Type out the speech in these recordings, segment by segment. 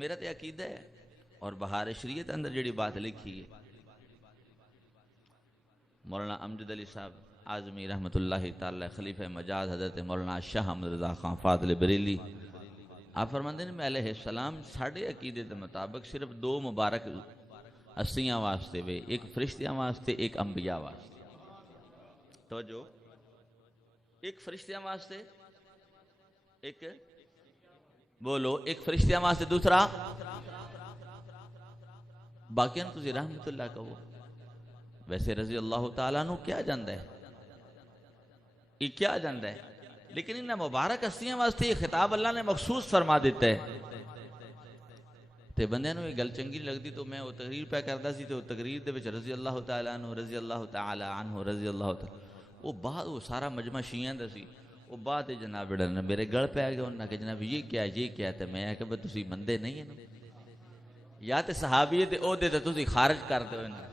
میرا تو عقیدہ ہے اور بہار شریعت اندر جڑی بات لکھی ہے مولانا امجد علی صاحب اعظمی رحمت اللہ تعالی خلیفہ مجاز حضرت مولانا شاہ احمد رضا خان فاضل بریلی آپ فرماندے ہیں میں علیہ السلام ساڑھے عقیدے کے مطابق صرف دو مبارک ہستیاں واسطے وے، ایک فرشتیاں واسطے، ایک انبیاء واسطے. توجہ، ایک فرشتیاں واسطے، ایک بولو، ایک فرشتیاں واسطے، دوسرا باقی ان تسی رحمت اللہ کہو. ویسے رضی اللہ تعالیٰ عنہ کیا جاندہ ہے، یہ کیا جاندہ ہے، لیکن انہاں مبارک ہستیاں واسطے یہ خطاب اللہ نے مخصوص فرما دیتا ہے. تے بندے نو یہ گل چنگی لگدی تو میں وہ تقریر پہ کردا سی، تو وہ تقریر دے وچ رضی اللہ تعالیٰ عنہ، رضی اللہ تعالیٰ عنہ، رضی اللہ تعالیٰ، وہ بعد وہ سارا مجمع شیعہ دا سی. وہ بعد جناب نے میرے گل پہ آ گیا، انہاں کہ جناب یہ کیا تے میں کہ تسی مندے نہیں ہیں، یا تے صحابیت دے عہدے تے تسی خارج کر دیو انہاں،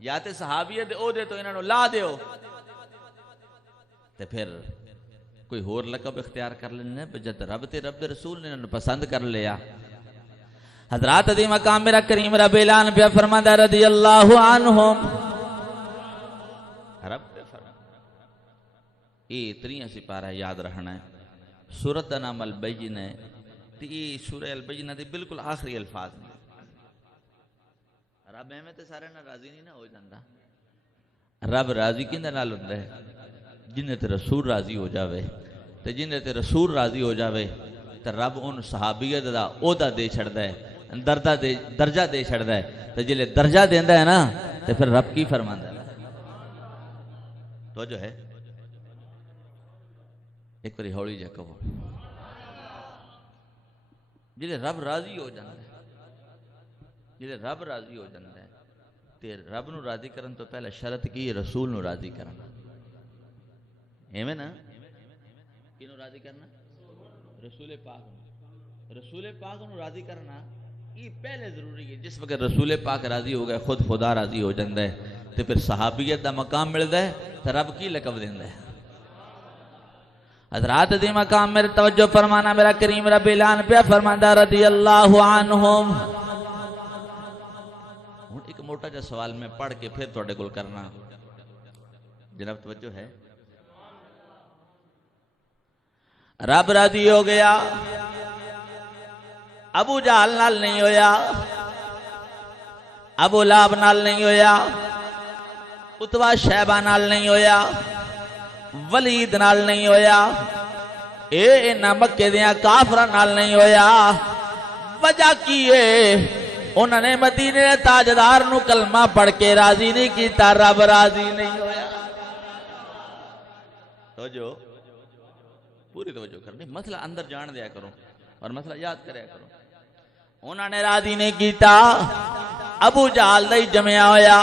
یا تے صحابیت دے عہدے تو انہاں نو لا دیو، تے پھر کوئی ہور لقب اختیار کر لینے. جد رب تے رب دے رسول نے انہوں پسند کر لیا. حضرات دی مقام میرا کریم رب اعلان پہ فرماتا رضی اللہ عنہم، رب پہ فرماتا یہ اتنی سپارہ یاد رہنا ہے. سورت نام البینہ ہے، یہ سورہ البینہ دی بالکل آخری الفاظ میں. رب میں تے سارے نہ راضی نہیں نہ ہو جاندہ. رب راضی کیندے نال ہوندا ہے جنہیں تے رسول راضی ہو جاوے، تے جنہیں تے رسول راضی ہو جاوے تے رب ان صحابیت دا عہدہ دے چھڑدا ہے، درجہ دے چھڑدا ہے. تے جلے درجہ دیندا ہے نا تے پھر رب کی فرماندا ہے. تو جو ہے ایک باری ہولی جا کہو، جلے رب راضی ہو جاندہ ہے، جلے رب راضی ہو جاندہ ہے تے رب نو راضی کرن تو پہلے شرط کی رسول نو راضی کرنا. ایمیں نا کینوں راضی کرنا؟ رسول پاک. رسول پاک نو راضی کرنا یہ پہلے ضروری ہے. جس وقت رسول پاک راضی ہو گئے خود خدا راضی ہو جاندہ ہے تے پھر صحابیت دا مقام ملدا ہے تے رب کی لقب دیندا ہے. حضرات دی مقام میرے توجہ فرمانا میرا کریم رب اعلان پہ فرماندا رضی اللہ عنہم. ایک موٹا جا سوال میں پڑھ کے پھر تھوڑے کول کرنا. جناب توجہ ہے، رب راضی ہو گیا، ابو جہل نال نہیں ہویا، ابو لہب نال نہیں ہویا، اتبا شیبہ نال نہیں ہویا، ولید نال نہیں ہویا، انہاں مکے دیاں کافراں نال نہیں ہویا. وجہ کی ہے؟ انہوں نے مدینے تاجدار نو کلمہ پڑھ کے راضی نہیں کیتا، رب راضی نہیں ہویا. توجہ، پوری توجہ کرنی، مسئلہ اندر جان دیا کرو اور مسئلہ یاد کریا کرو. انہوں نے راضی نہیں کیتا. ابو جہل دا جمعہ ہویا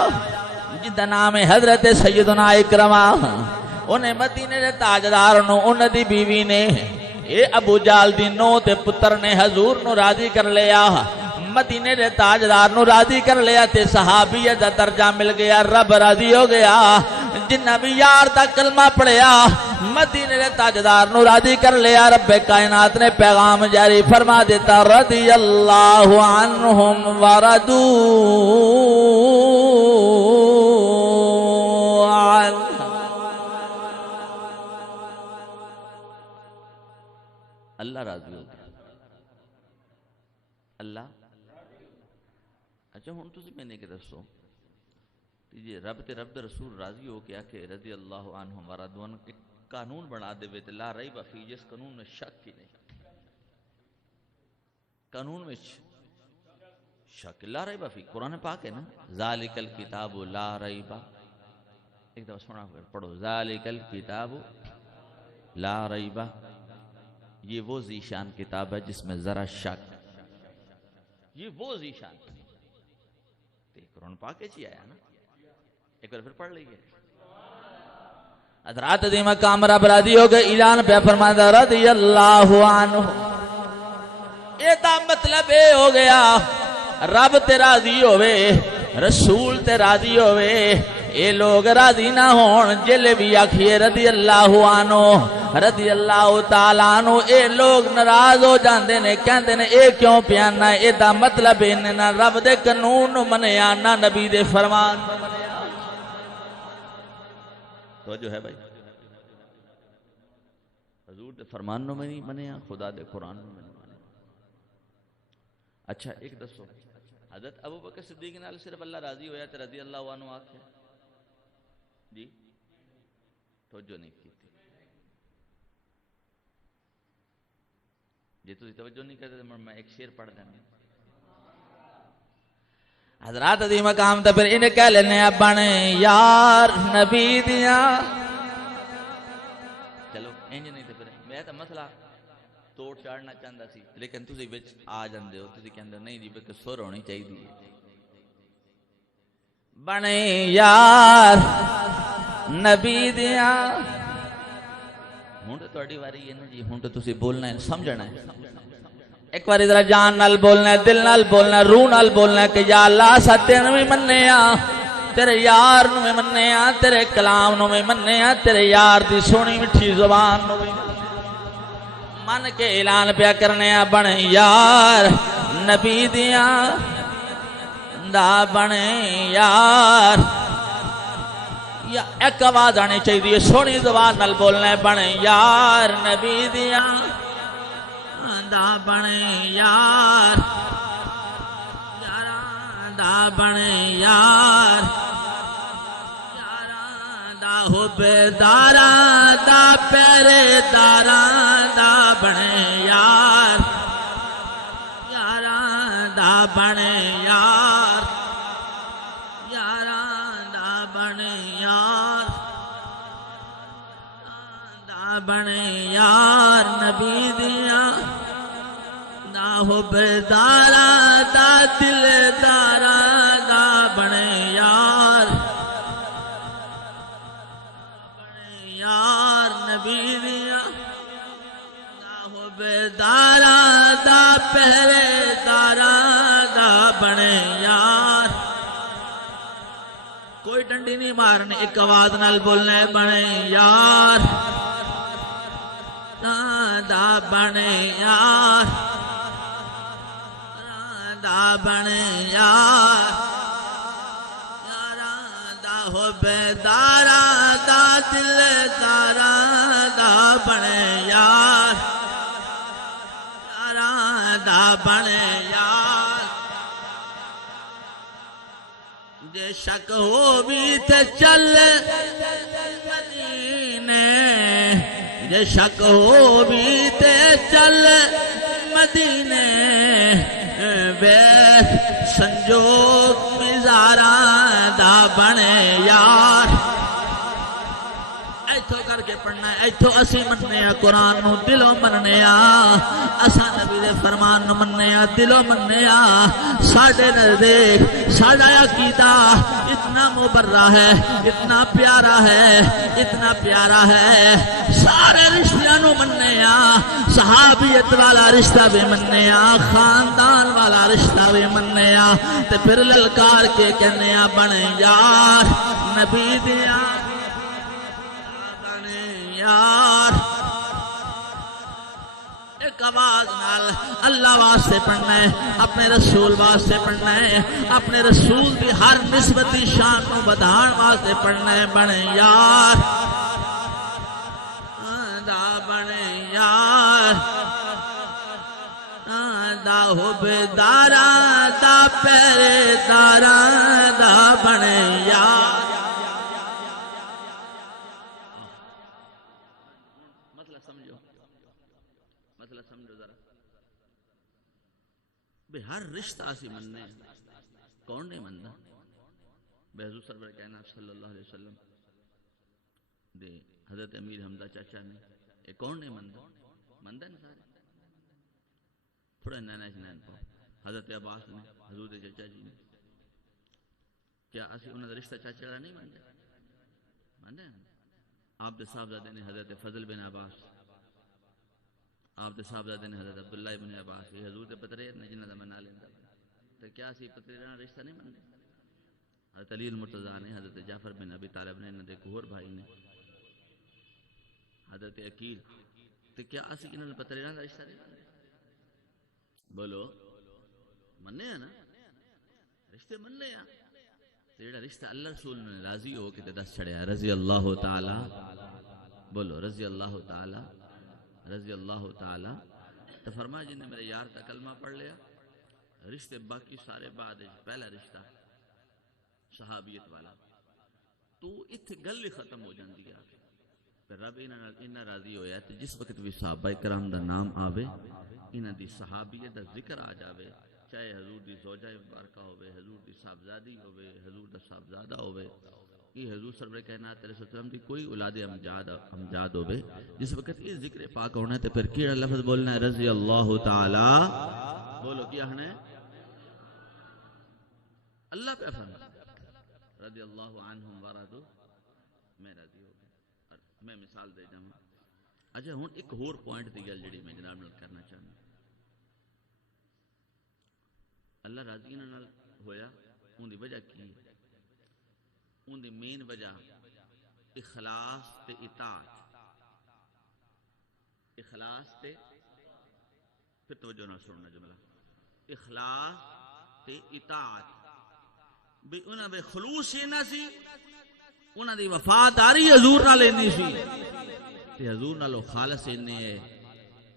جن دا نام ہے حضرت سیدنا اکرمہ. انہیں مدینے دے تاجدار نو انہ دی بیوی نے اے ابو جہل دی نو تے پتر نے حضور نو راضی کر لیا، مدینے دے تاجدار نو راضی کر لیا تے صحابیت دا درجہ مل گیا. رب راضی ہو گیا. جنہ بھی یار دا کلمہ پڑھیا مدینے دے تاجدار نو راضی کر لیا. رب کائنات نے پیغام جاری فرما دیتا رضی اللہ عنہم وردو عنہ. اللہ راضی ہو گیا. اللہ اچھا ہوں تسی میں نے کہ دسو یہ رب تے رب دے رسول راضی ہو گیا کہ رضی اللہ عنہم ورضوان ایک قانون بنا دے تے لا ریب فی، جس قانون میں شک ہی نہیں، قانون میں شک لا ریب فی. قرآن پاک ہے نا، ذالک الکتاب لا ریب. ایک دفعہ سنا پڑھو، ذالک الکتاب لا ریب. یہ وہ ذیشان کتاب ہے جس میں ذرا شک، یہ وہ ذیشان. قرآن پاک چی آیا نا، ایک بار پھر پڑھ لئیے. حضرات دی مقام رب راضی ہو گئے. اعلان پہ فرماتا رضی اللہ عنہ. یہ دا مطلب اے ہو گیا رب تے راضی ہوئے، رسول تے راضی ہوئے، اے لوگ راضی نہ ہون جلے بھی آکھیے رضی اللہ عنہ رضی اللہ تعالیٰ عنہ اے لوگ ناراض ہو جاندے نے کہندے نے اے کیوں پیانا اے دا مطلب انہیں نہ رب دے قانون نو منیا نہ نبی دے فرمان نو منیا توجہ ہے بھائی حضور دے فرمان نو میں نہیں منیا خدا دے قرآن نو میں نہیں منیا اچھا ایک دسو حضرت ابو بکر صدیق نال صرف اللہ راضی ہویا تے رضی اللہ عنہ آکھے جی توجہ نہیں کی جی تسی توجہ نہیں کرتے تو میں ایک شعر پڑھ دینا حضرات دی مقام تے پھر انہیں کہہ لینے بنے یار نبی دیاں چلو انج نہیں تے پھر میں تو مسئلہ توڑ چاڑنا چاہتا سی لیکن تسی وچ آ جاندے ہو تسی کہندے نہیں جی بلکہ سر ہونی چاہیے بنے یار نبی دیاں ہوں تو تہاڈی واری ہے نا جی ہوں تو تسی بولنا ہے سمجھنا ہے ایک بار ادھر جان نال بولنا ہے دل نال بولنا ہے روح نال بولنا ہے کہ یا اللہ اسا تینوں بھی مننے ہاں تیرے یار نو میں مننے ہاں تیرے کلام نو میں مننے ہاں تیرے یار دی سونی مٹھی زبان نو میں من کے اعلان پیا کرنے ہاں بنے یار نبی دیاں دا بنے یار یا ایک آواز آنی چاہیے سونی زبان نال بولنا ہے بنے یار نبی دیاں دا بنے یار یاراں دا بنے یار یاراں دا حبداراں دا پیرے داراں دا بنے یار یاراں دا بنے یار یاراں دا بنے یار دا بنے یار نبی دیاں دا حبداراں دا دلداراں دا بنے یار بنے یار نبی دیاں دا حبداراں دا پہرے داراں دا بنے یار کوئی ڈنڈی نہیں مارنی ایک آواز نال بولنا ہے بنے یار دا بنے یار دا بنے یار یاراں دا حبداراں دا دلداراں دا بنے یار یاراں دا بنے یار جے شک ہو بھی تے چل مدینے جے شک ہو بھی تے چل مدینے ویس سنجوگ مزاراں دا بنے یار ایتھو کر کے پڑھنا ہے ایتھو اسی مننے ہیں قرآن نو دلوں مننے ہیں اسا نبی دے فرمان نو مننے ہیں دلوں مننے ہیں ساڑھے نزدیک ساڑھا عقیدہ اتنا مبرہ ہے اتنا پیارا ہے اتنا پیارا ہے سارے رشتہ نو مننے ہیں صحابیت والا رشتہ بھی مننے ہیں خاندان والا رشتہ بھی مننے ہیں تے پھر للکار کے کہنے ہیں بنے یار نبی دیاں یار ایک آواز نال اللہ واسطے پڑھنا ہے اپنے رسول واسطے پڑھنا ہے اپنے رسول کی ہر نسبتی شان کو بدھان واسطے پڑھنا ہے بنے یار دا بنے یار دا حبداراں دا پیرے داراں دا بنے یار مسئلہ سمجھو ذرا بے ہر رشتہ اسی مننے کون نہیں مننا بے حضور سرور کائنات صلی اللہ علیہ وسلم دے حضرت امیر حمزہ چاچا نے یہ کون نہیں مننا مننا نہیں سارے تھوڑا نینہ جنین پاؤ حضرت عباس نے حضور دے چاچا جی نے کیا اسی انہوں نے رشتہ چاچا نہیں مننا مننا آپ دے صاحبزادے نے حضرت فضل بن عباس آپ دے صاحبزادے نے حضرت عبداللہ بن عباس یہ حضور دے پتریر نے جنہ دا منا لیندا تو کیا اسی پتریراں رشتہ نہیں مننے حضرت علی المرتضیٰ نے، حضرت جعفر بن ابی طالب نے، انہوں نے ایک اور بھائی نے حضرت عقیل، تو کیا اسی انہوں نے پتہ لینا دا رشتہ دینا؟ بولو مننے ہیں نا، رشتے مننے ہیں، تو جڑا رشتہ اللہ رسول نے راضی ہو کے دس چھڑیا رضی اللہ تعالی، بولو رضی اللہ تعالی، رضی اللہ تعالی، تو فرمایا جن نے میرے یار کا کلمہ پڑھ لیا، رشتے باقی سارے بعد، پہلا رشتہ صحابیت والا، تو اتھے گل ہی ختم ہو جاندی ہے، پھر رب انہاں راضی ہویا تو جس وقت بھی صحابہ کرام دا نام آوے، انہاں دی صحابیت دا ذکر آ جاوے، چاہے حضور دی زوجہ مبارکہ ہوئے، حضور دی صاحبزادی ہوئے، حضور دا صاحبزادہ ہوئے، یہ حضور سرور کائنات علیہ السلام دی کوئی اولاد امجاد ہوئے، جس وقت یہ ذکر پاک ہونا ہے تو پھر کیڑا لفظ بولنا ہے رضی اللہ تعالی، بولو کیا ہے اللہ پہ فرما رضی اللہ عنہم ورضوا، میں راضی ہو گیا۔ اور میں مثال دے جاؤں، اچھا ہوں ایک اور پوائنٹ دی گل جڑی میں جناب نال کرنا چاہوں، اللہ راضی نال ہویا، ان دی وجہ کی؟ ان دی مین وجہ اخلاص تے اطاعت، اخلاص تے، پھر توجہ نہ سننا جملہ، اخلاص تے اطاعت، بھی انہاں بے خلوص ہی نہ سی، انہاں دی وفاداری حضور نہ لینی سی، تے حضور نالو خالص انہیں ہے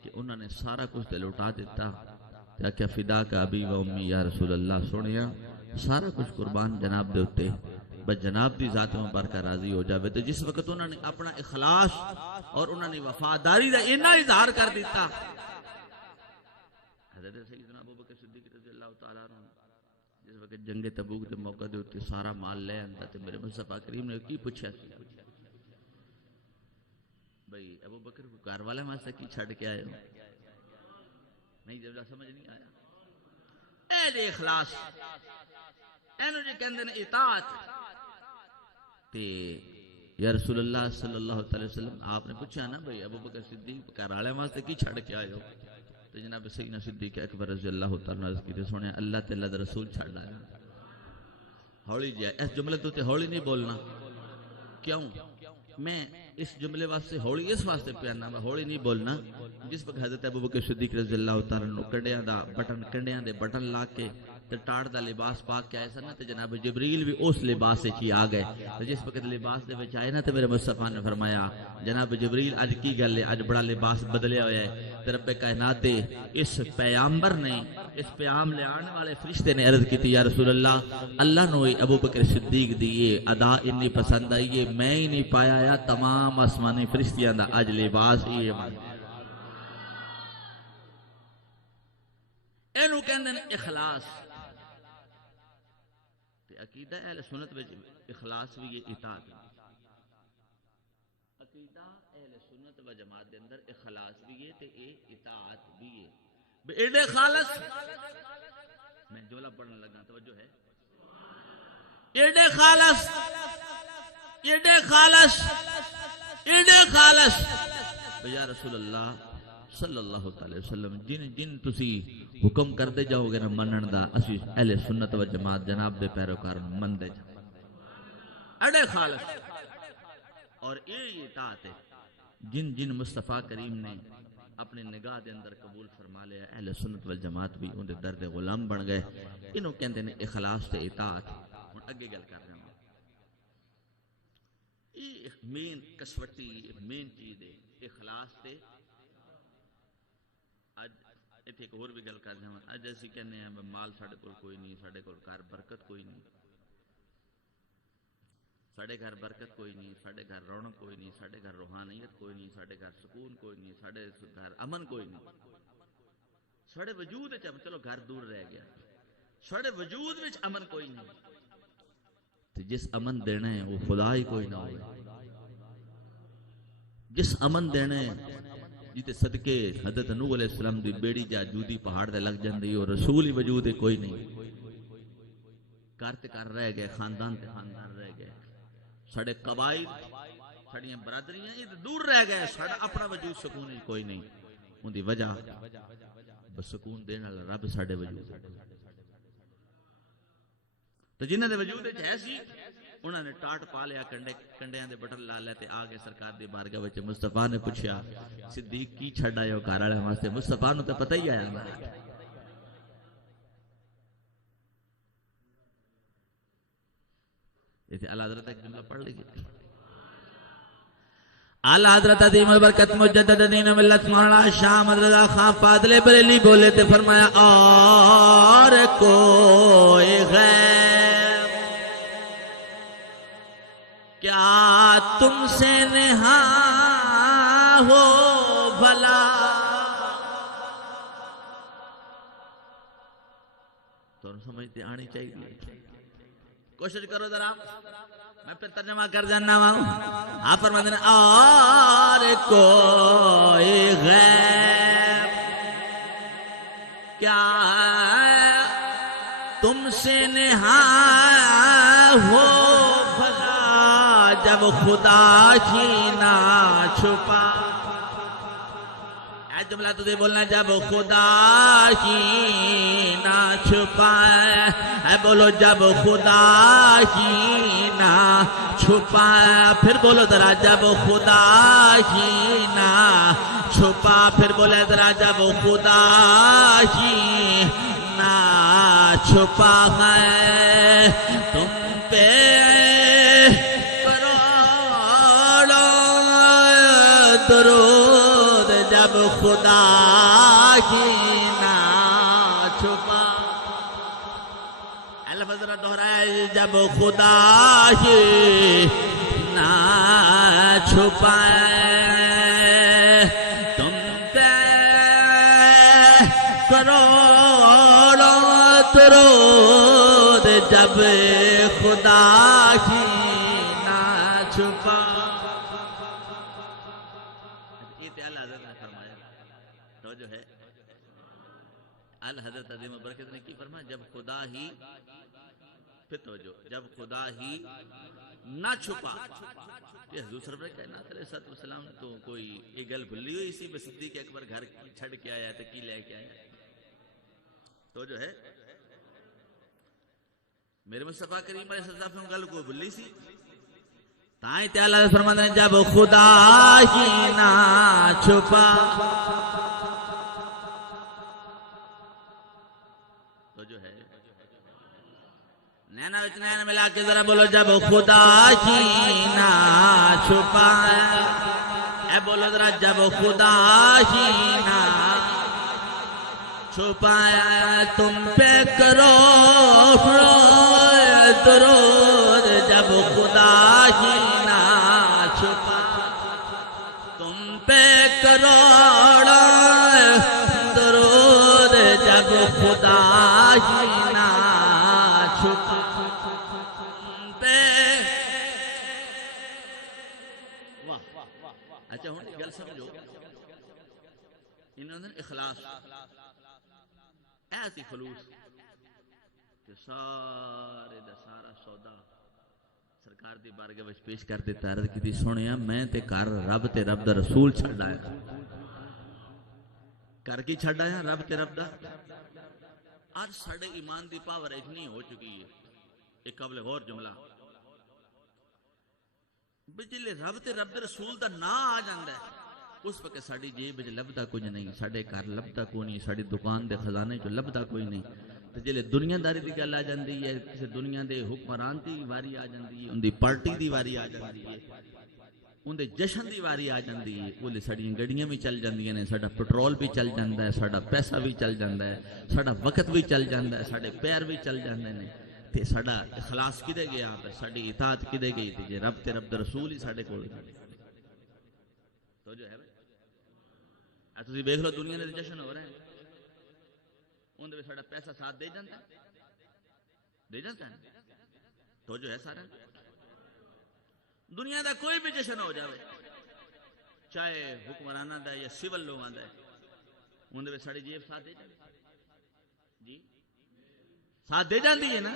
کہ انہوں نے سارا کچھ تے لوٹا دیتا، کیا فدا کا ابی و امی یا رسول اللہ، سنیا سارا کچھ قربان جناب دے اٹھے، بس جناب دی ذات مبارکہ راضی ہو جاوے، تو جس وقت انہوں نے اپنا اخلاص اور انہوں نے وفاداری دا اتنا اظہار کر دیتا، حضرت سیدنا ابوبکر صدیق رضی اللہ تعالیٰ عنہ جس وقت جنگ تبوک دے موقع دے اتے سارا مال لے آندا، تے میرے مصطفیٰ کریم نے کی پوچھا سی، بھئی ابوبکر کو گھر والے واسطے کی چھڑ کے آئے ہو؟ نہیں جب سمجھ نہیں آیا، اے جے اخلاص، اینو جے کہندے نے اطاعت، تے یا رسول اللہ صلی اللہ علیہ وسلم آپ نے پوچھا نا بھئی ابوبکر صدیق گھر والے واسطے کی چھڑ کے آئے ہو؟ تو جناب سیدنا صدیق اکبر رضی اللہ تعالیٰ عنہ کی سونے اللہ تے اللہ دا رسول چھڑ آیا، ہولی جائے اس جملے تو تے ہولی نہیں بولنا، کیوں؟ میں اس جملے واسطے ہولی اس واسطے پیانا، میں ہولی نہیں بولنا، جس وقت حضرت ابوبکر صدیق رضی اللہ تعالیٰ عنہ کنڈیاں دا بٹن، کنڈیاں دے بٹن لا کے تے ٹاڑ دا لباس پاک کے آئے سن، تے جناب جبریل بھی اس لباس سے چی آ گئے، تے جس وقت لباس دے وچ آئے نا تے میرے مصطفیٰ نے فرمایا جناب جبریل اج کی گل ہے، اج بڑا لباس بدلیا ہوا ہے، تے رب کائنات دے اس پیامبر نے، اس پیام لے آنے والے فرشتے نے عرض کی تھی یا رسول اللہ، اللہ نو ابوبکر صدیق دی یہ ادا اتنی پسند آئی ہے، میں ہی نہیں پایا یا تمام آسمانی فرشتیاں دا اج لباس یہ بن، اینو کہندے نے اخلاص، تے عقیدہ اہل سنت وچ اخلاص بھی ہے، اطاعت بھی، عقیدہ اہل سنت و جماعت دے اندر اخلاص بھی ہے تے اے اطاعت بھی ہے، بے ایڈے خالص، میں جملہ پڑھنے لگا توجہ ہے، ایڈے خالص، ایڈے خالص، ایڈے خالص، یا رسول اللہ صلی اللہ علیہ وسلم جن تسی حکم کردے جاؤ گے نا منن دا، اسی اہل سنت و جماعت جناب دے پیروکار مندے جاؤ، ایڈے خالص، اور یہ اطاعت ہے جن مصطفیٰ کریم نے اپنے نگاہ دے اندر قبول فرما لیا، اہل سنت والجماعت بھی ان دے درد غلام بن گئے، انہوں کہندے نے اخلاص تے اطاعت۔ ہن اگے گل کر رہا ہوں، یہ مین کسوٹی مین چیز ہے اخلاص تے، اج ایتھے ایک اور بھی گل کر رہا ہوں، اج اسی کہنے ہیں مال ساڈے کول کوئی نہیں، ساڈے کول گھر برکت کوئی نہیں، ساڈے گھر برکت کوئی نہیں، ساڈے گھر رونق کوئی نہیں، ساڈے گھر روحانیت کوئی نہیں، ساڈے گھر سکون کوئی نہیں، ساڈے گھر امن کوئی نہیں، ساڈے وجود وچ چلو گھر دور رہ گیا، ساڈے وجود وچ امن کوئی نہیں، تے جس امن دینا ہے وہ خدا ہی کوئی نہ ہوئے، جس امن دینا ہے جیتے صدقے حضرت نوح علیہ السلام دی بیڑی جا جودی پہاڑ دے لگ جاندی اور رسول ہی وجود ہے کوئی نہیں، کر تے کر رہ گئے، خاندان تے خاندان رہ گئے، ساڑے قبائل ساڑیاں برادریاں یہ دور رہ گئے، ساڑا اپنا وجود سکون ہی کوئی نہیں، ان دی وجہ بس سکون دینا رب ساڑے وجود، تو جنہاں دے وجود وچ ہے سی انہاں نے ٹاٹ پا لیا کنڈیاں دے بٹن لا لے تے آ کے سرکار دی بارگاہ وچ مصطفیٰ نے پوچھیا صدیق کی چھڈ آئے ہو گھر والے واسطے مصطفیٰ نوں تے پتہ ہی آیا نا ایتھے اعلی حضرت ایک جملہ پڑھ لیجیے اعلی حضرت عظیم البرکت مجدد دین و ملت مولانا شاہ احمد رضا خان فاضل بریلوی بولے تے فرمایا اور کوئی غیر کیا تم سے نہا ہو بھلا تو سمجھتے آنی چاہیے کوشش کرو ذرا میں پھر ترجمہ کر جانا ہوں آپ فرماتے ہیں اور کوئی غیر کیا تم سے نہا ہو بھلا جب خدا ہی نہ چھپا اے جملہ تجھے بولنا جب خدا ہی نہ چھپائے اے بولو جب خدا ہی نہ چھپائے پھر بولو ذرا جب خدا ہی نہ چھپا پھر بولے ذرا جب خدا ہی نہ چھپا ہے تم پہ درود جب خدا ہی نہ چھپا الفاظ دہرائے جب خدا ہی نہ چھپائے تم پہ کروڑوں درود جب خدا ہی نہ چھپا حضرت عظیم برکت نے کی فرمایا جب خدا ہی پھر توجہ جب خدا ہی نہ چھپا یہ حضور سرور کائنات علیہ السلام تو کوئی یہ گل بھلی ہوئی اسی بس صدیق اکبر گھر چھڑ کے آیا تھا کی لے کے آیا تو جو ہے میرے مصطفیٰ کریم علیہ السلام گل کو بھلی سی تائیں تے اللہ فرماتے ہیں جب خدا ہی نہ چھپا نینا وچ نینا ملا کے ذرا بولو جب خدا ہی نہ چھپائے اے بولو ذرا جب خدا ہی نہ چھپائے تم پہ کرو درود جب خدا ہی نہ چھپائے تم پہ کرو درود جب خدا ہی نہ چھپائے اچھا ہوں گل سمجھو انہوں نے اخلاص ایسی خلوص کہ سارے دا سارا سودا سرکار دی بارگاہ وچ پیش کر دیتا عرض کیتی سنیا میں تے کر رب تے رب دا رسول چھڈ آیا کر کی چھڈ آیا رب تے رب دا آج ساڑھے ایمان دی پاور اتنی ہو چکی ہے ایک قبل غور جملہ بجلے رب تے رب دے رسول دا نا آ جاندا ہے اس وقت ساڑی جیب وچ لبدا کچھ نہیں ساڑے گھر لبدا کوئی نہیں ساڑی دکان دے خزانے چ لبدا کوئی نہیں تے جلے دنیا داری دی گل آ جاندی ہے کسے دنیا دے حکمران دی واری آ جاندی ہے ان دی پارٹی دی واری آ جاندی ہے ان دے جشن دی واری آ جاندی ہے اولے ساڑیاں گڈیاں بھی چل جاندیاں نے ساڈا پٹرول بھی چل جاندا ہے ساڈا پیسہ بھی چل جاندا ہے ساڈا وقت بھی چل جاندا ہے ساڈے پیر بھی چل جاندے نے تے ساڈا اخلاص کدے گیا تے ساڈی اطاعت کدے گئی تے جے رب تے رب دا رسول ہی ساڈے کول تو جو ہے تسی دیکھ لو دنیا دے جشن ہو رہے ہیں ان دے ساڈا پیسہ ساتھ دے جاندا ہے تو جو ہے سارا دنیا دا کوئی بھی جشن ہو جاوے چاہے حکمرانہ دا یا سول لوگاں دا ان دے ساڈی جیب ساتھ دے جاندی جی ساتھ دے جاندی ہے نا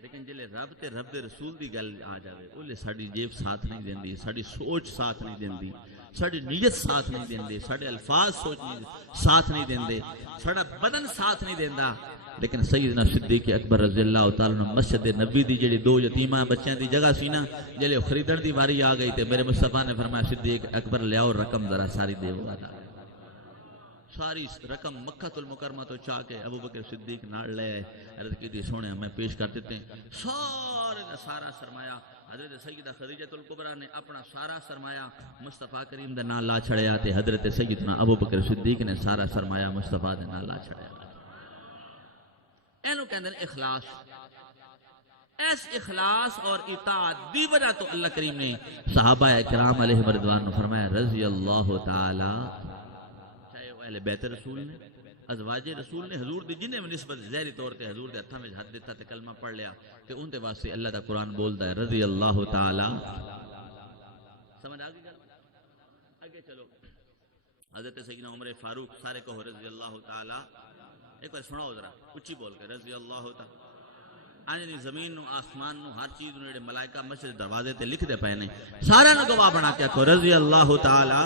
لیکن جلے رب تے رب دے رسول دی گل آ جاوے اولے ساڈی جیب ساتھ نہیں دیندی ساڈی سوچ ساتھ نہیں دیندی ساڈی نیت ساتھ نہیں دیندے ساڈے الفاظ سوچ نہیں ساتھ نہیں دیندے ساڈا بدن ساتھ نہیں دیندا لیکن سیدنا صدیق اکبر رضی اللہ تعالیٰ عنہ مسجد نبی دی جڑی دو یتیماں بچیاں دی جگہ سی نا، جلے خریدن دی واری آ گئی تے میرے مصطفیٰ نے فرمایا صدیق اکبر لیاؤ رقم ذرا ساری دیو ادا۔ ساری رقم مکہ المکرمہ تو چاہ کے ابو بکر صدیق نال لے عرض کی دی سونے ہمیں پیش کر دیتے ہیں۔ سارے دا سارا سرمایہ حضرت سیدہ خدیجہ الکبریٰ نے اپنا سارا سرمایہ مصطفیٰ کریم دے نال لا چھڑیا تے حضرت سیدنا ابو بکر صدیق نے سارا سرمایہ مصطفیٰ دے نال لا چھڑیا۔ اینو کہندے ہیں اخلاص۔ اس اخلاص اور اطاعت دی وجہ تو اللہ کریم نے صحابہ کرام علیہ رضوان نے فرمایا رضی اللہ تعالی، چاہے وہ اہل بیت رسول نے، ازواج رسول نے، حضور دی جنہیں میں نسبت ظاہری طور تے حضور دے ہتھاں وچ ہاتھ دیتا تے کلمہ پڑھ لیا تے ان دے واسطے اللہ دا قرآن بولدا ہے رضی اللہ تعالی۔ سمجھ آ گئی گل؟ آگے چلو، حضرت سیدنا عمر فاروق، سارے کہو رضی اللہ تعالی، ایک بار سناؤ ذرا اچھی بول کے رضی اللہ تعالی۔ آنجنی زمین نو آسمان نو ہر چیز نو جڑے ملائکہ مسجد دروازے تے لکھ دے پئے نے، سارا نو گواہ بنا کے کہو رضی اللہ تعالی۔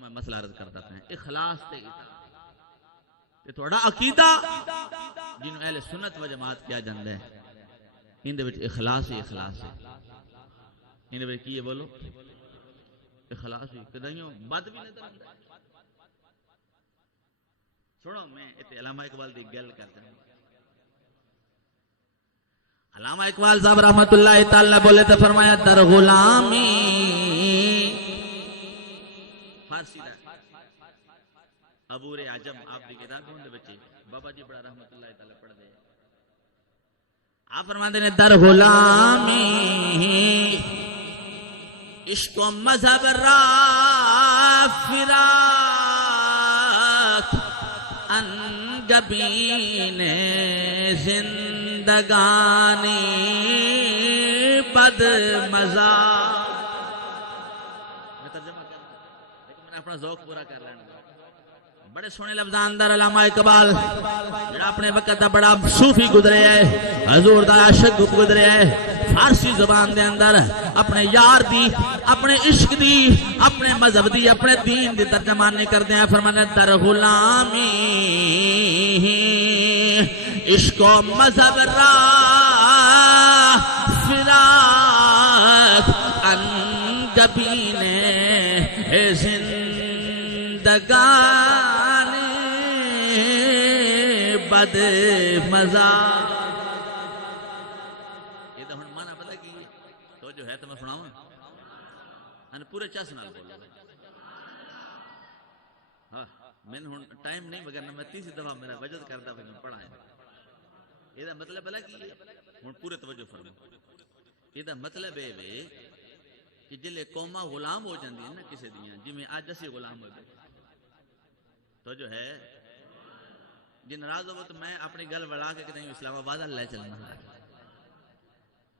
میں مسئلہ عرض کرتا ہے اخلاص تے اطاعت تے تھوڑا عقیدہ جنوں اہل سنت و جماعت کیا جاندا ہے، ان دے وچ اخلاص ہی اخلاص ہے۔ ان دے وچ کی ہے بولو؟ اخلاص ہی، کدیوں بد بھی نظر آندا ہے۔ سنو میں تے علامہ اقبال دی گل کرتا ہوں۔ علامہ اقبال صاحب رحمت اللہ تعالی بولے تے فرمایا در غلامی عبور عجم آپ دی کتاب کون دے بچے بابا جی بڑا رحمت اللہ تعالی پڑھ دے۔ آپ فرماتے ہیں در غلامی عشق و مذہب را فراق انگبین زندگانی بد مزہ۔ میں ترجمہ کرتا ہوں لیکن میں نے اپنا ذوق پورا کر لینا۔ بڑے سونے لفظاں اندر علامہ اقبال جڑا اپنے وقت دا بڑا صوفی گزرے ہے، حضور دا عاشق گزرے ہے، فارسی زبان دے اندر اپنے یار دی، اپنے عشق دی، اپنے مذہب دی، اپنے دین دی ترجمانی کردے ہیں۔ فرمانے در غلامی عشق و مذہب را فراق انگبین زندگانی بد مزہ۔ یہ تو ہن مانا پتہ کی تو جو ہے تو میں سناؤں پورے چس نال بولو۔ ہاں میں ہن ٹائم نہیں وگرنہ میں تیسری دفعہ میرا وجد کرتا پھر میں پڑھایا۔ یہ مطلب ہے کہ ہن پورے توجہ فرمو۔ یہ مطلب ہے کہ جلے قوما غلام ہو جاندی ہیں نا کسی دیاں، جی میں آج اسی غلام ہو گئے تو جو ہے جن راز ہو تو میں اپنی گل بڑھا کے کہیں اسلام آباد لے چلنا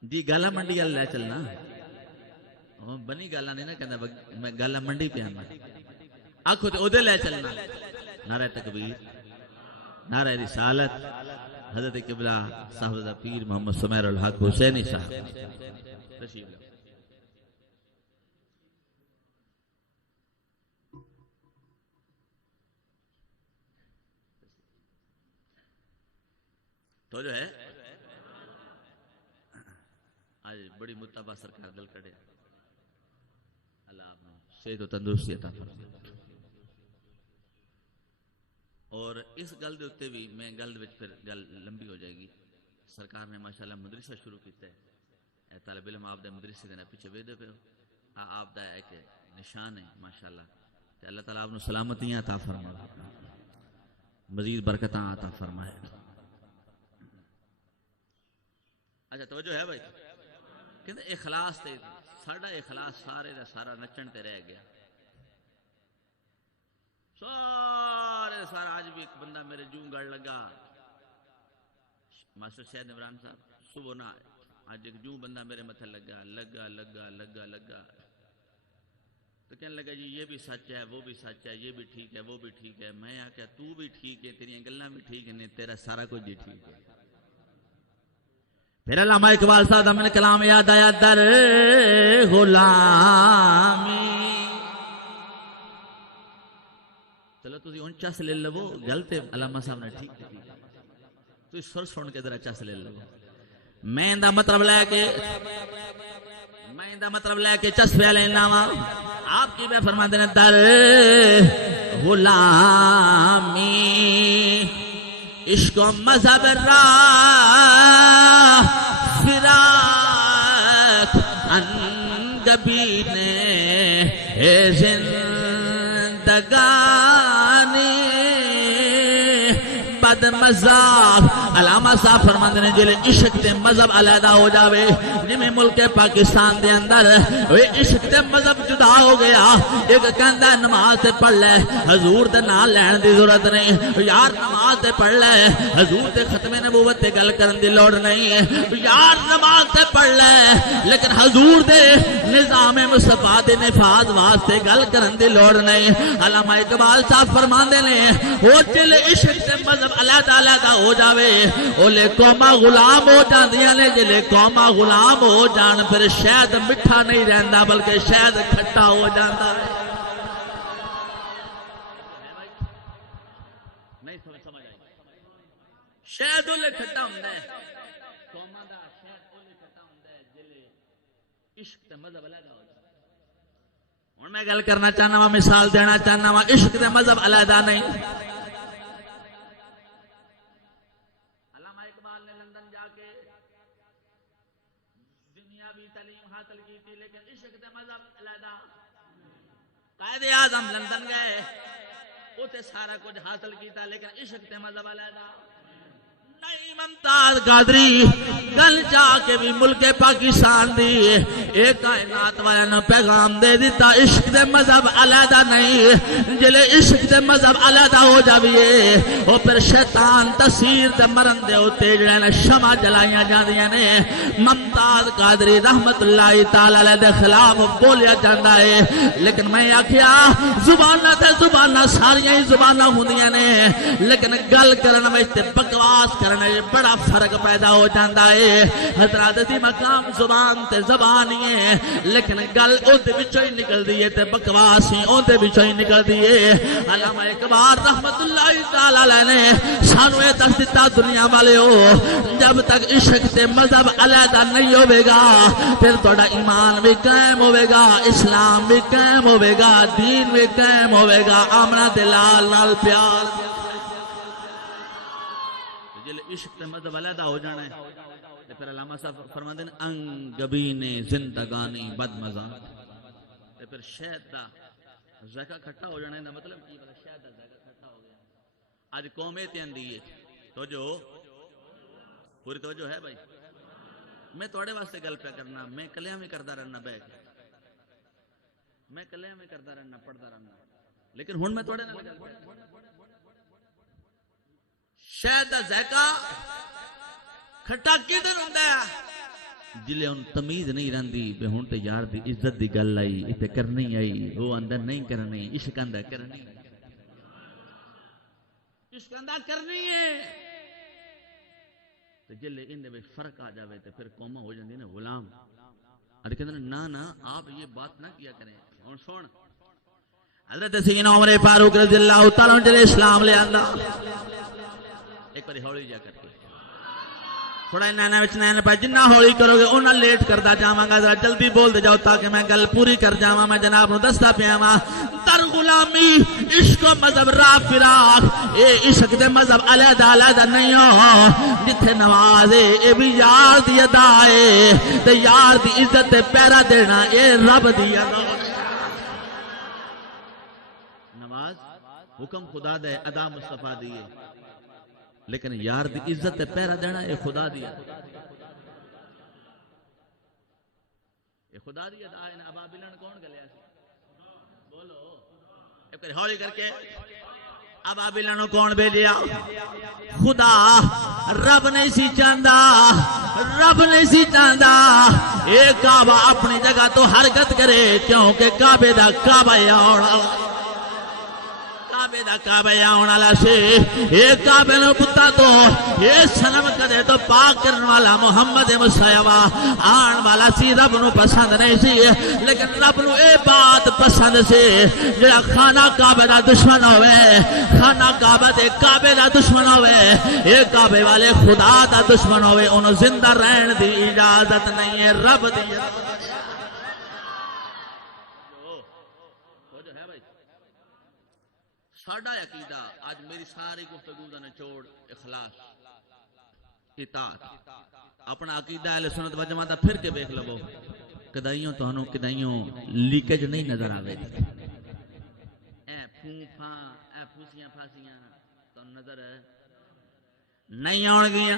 جی گالا منڈی لے چلنا بنی گالا نہیں نا کہنا میں گالا منڈی پہ آنا آنکھو تے ادھے لے چلنا۔ نعرہ تکبیر، نعرہ رسالت، حضرت قبلہ صاحب پیر محمد سمیر الحق حسینی صاحب تشریف لے۔ تو جو ہے آج بڑی متبع سرکار دل کڑے اللہ آپ نے صحت و تندرستی عطا فرمائے۔ اور اس گل دے اتے بھی میں گل وچ پھر گل لمبی ہو جائے گی۔ سرکار نے ماشاءاللہ مدرسہ شروع کیتا ہے، طالب علم آپ دے مدرسے دے پیچھے ویدے پہ آپ دا ایک نشان ہے ماشاءاللہ۔ تے اللہ تعالیٰ آپ نے سلامتیاں عطا فرمائے، مزید برکتاں عطا فرمائے۔ اچھا توجہ ہے بھائی کہتے اخلاص تے ساڑا اخلاص سارے دا سارا نچن تے رہ گیا، سارے سارا۔ آج بھی ایک بندہ میرے جوں گڑ لگا ماسٹر شہد عمران صاحب صبح نہ آج ایک جوں بندہ میرے متھے لگا لگا لگا لگا لگا تو کہنے لگا جی یہ بھی سچ ہے وہ بھی سچ ہے یہ بھی ٹھیک ہے وہ بھی ٹھیک ہے۔ میں آکھیا تو بھی ٹھیک ہے، تیری گلاں بھی ٹھیک ہیں، تیرا سارا کچھ بھی ٹھیک ہے۔ پھر علامہ اقبال صاحب دا من کلام یاد آیا در غلامی۔ چلو تو تسی ان چس لے لو گل تے علامہ صاحب نے ٹھیک کی تسی سر سن کے ذرا چس لے لو میں دا مطلب لے کے چس پہ لینا وا آپ کی بے فرماتے ہیں در غلامی عشق و مذہب راہ فراق انگبی نے زندگانی بد مذاق علامہ صاحب فرماندے نے جلے عشق تے مذہب علیحدہ ہو جاوے جویں ملک پاکستان دے اندر اوے عشق تے مذہب جدا ہو گیا ایک کہندا نماز تے پڑھ لے حضور تے نال لین دی ضرورت نہیں یار نماز تے پڑھ لے حضور تے ختم نبوت تے گل کرن دی لوڑ نہیں یار نماز تے پڑھ لے لیکن حضور دے نظام مصطفیٰ دے نفاذ واسطے گل کرن دی لوڑ نہیں علامہ اقبال صاحب فرماندے نے او جلے عشق تے مذہب علیحدہ ہو جاوے اولے قوما غلام ہو جاندیاں نے جلے قوما غلام ہو جان پھر شاید مٹھا نہیں رہندا بلکہ شاید کھٹا ہو جاندا ہے نہیں سمجھ آئی شاید اولے کھٹا ہوندا ہے قوما دا شاید اولے کھٹا ہوندا ہے جلے عشق تے مذہب علیحدہ ہو جائے ہن میں گل کرنا چاہنا وا مثال دینا چاہنا وا عشق تے مذہب علیحدہ نہیں قائد اعظم لندن گئے اوتے سارا کچھ حاصل کیتا لیکن عشق تے مذہب علیحدہ نہیں ممتاز قادری گل جا کے بھی ملک پاکستان دی ایک کائنات والا نے پیغام دے دیتا عشق دے مذہب علیحدہ نہیں جلے عشق دے مذہب علیحدہ ہو جاویے او پھر شیطان تسیر تے مرن دے اوتے جڑے نے شمع جلائیاں جاندیاں نے ممتاز قادری رحمت اللہ تعالی علیہ دے خلاف بولیا جاندا ہے لیکن میں آکھیا زباناں تے زباناں ساریاں ہی زباناں ہوندیاں نے لیکن گل کرن وچ تے بکواس کرنے بڑا فرق پیدا ہو جاندہ ہے حضرات دی مقام زبان تے زبانی ہے لیکن گل او دے بچوں ہی نکل دیئے تے بکواسی او دے بچوں ہی نکل دیئے علامہ اقبال رحمت اللہ تعالی علیہ نے سانو اے دس دیتا دنیا والے ہو جب تک عشق تے مذہب علیحدہ نہیں ہوئے گا پھر توڑا ایمان بھی قائم ہوئے گا اسلام بھی قائم ہوئے گا دین بھی قائم ہوئے گا آمنہ دلال نال پیار عشق تے مذہب علیحدہ ہو جانا ہے پھر علامہ صاحب فرماندے ہیں انگبین زندگانی بد مذاق پھر شہد دا ذائقہ کھٹا ہو جانا ہے مطلب کی شہد دا ذائقہ کھٹا ہو گیا آج قومیں تین دیئے توجہ پوری توجہ ہے بھائی میں توڑے واسطے گل پہ کرنا میں کلیاں میں کردہ رہنا بیٹھ میں کلیاں میں کردہ رہنا پڑھدہ رہنا لیکن ہن میں توڑے نہ گل پہ شاید دا ذائقہ کھٹا کدھر ہوندا ہے جلے ان تمیز نہیں رہندی بے ہن تے یار دی عزت دی گل آئی ایتھے کرنی آئی وہ اندر نہیں کرنی عشق اندر کرنی عشق اندر کرنی ہے تے جلے ان دے فرق آ جاوے تے پھر قوما ہو جاندی نا غلام ارے کہندے نا آپ یہ بات نہ کیا کریں ہن سن حضرت سیدنا عمر فاروق رضی اللہ تعالی عنہ جلے اسلام لے آندا ایک باری ہولی جا کر کے تھوڑا نینا وچ نینا پا جنہ ہولی کرو گے انہاں لیٹ کردا جاواں گا ذرا جلدی بول دے جاؤ تاکہ میں گل پوری کر جاواں میں جناب نو دسدا پیا واں در غلامی عشق و مذہب راہ فراق اے عشق دے مذہب علیحدہ نہیں ہو جتھے نماز اے بھی یار دی ادا اے تے یار دی عزت تے پیرا دینا اے رب دی ادا نماز حکم خدا دے ادا مصطفیٰ دیے لیکن یار دی عزت تے پیرا دینا اے خدا دیا اے خدا دیا دا آئین ابابیلن کون گلیا سی بولو ایک کر ہولی کر کے ابابیلن کون بھیجیا خدا رب نہیں سی چاندہ رب نہیں سی چاندہ اے کعبہ اپنی جگہ تو حرکت کرے کیونکہ کعبے دا کعبہ یا کعبے دا کعبے آن والا سے اے کعبے نو پتا تو اے سنم کدے تو پاک کرن والا محمد مصطفی آن والا سی رب نو پسند نہیں سی لیکن رب نو اے بات پسند سی جڑا خانہ کعبے دا دشمن ہوئے خانہ کعبہ دے کعبے دا دشمن ہوئے اے کعبے والے خدا دا دشمن ہوئے انہوں زندہ رہن دی اجازت نہیں ہے رب دی ساڑھا عقیدہ آج میری ساری گفتگو دا نچوڑ اخلاص اطاعت اپنا عقیدہ اہل سنت و جماعت پھر کے بیک لگو کدائیوں تو ہنوں کدائیوں لیکج نہیں نظر آوے اے پھوپاں اے پھوسیاں پھاسیاں تو نظر ہے نہیں آن گیا